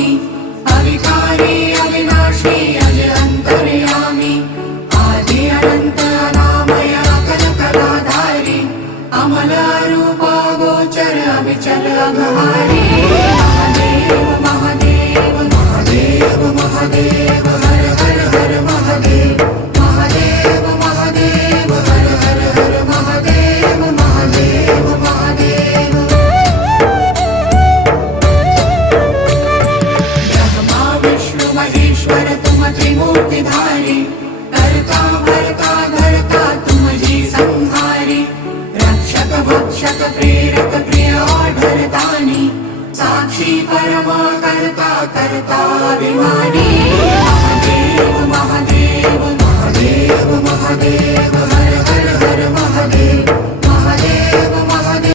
स्वामी अविकारी अविनाशी अज अंतर्यामी आदि अनंत अनामय अकल कलाधारी अमल रूप गोचर अविचल अघहारी महादेव महादेव महादेव महादेव हर हर हर महादेव महादेव महादेव हर हर हर महादेव महादेव महादेव ब्रह्मा विष्णु महेश्वर तुम त्रिमूर्तिधारी कर्ता भर्ता धर्ता तुम जी संहारी रक्षक भक्षक प्रेरक प्रिय आढरतानी साक्षी परमा कर्ता कर्ता अभिमानी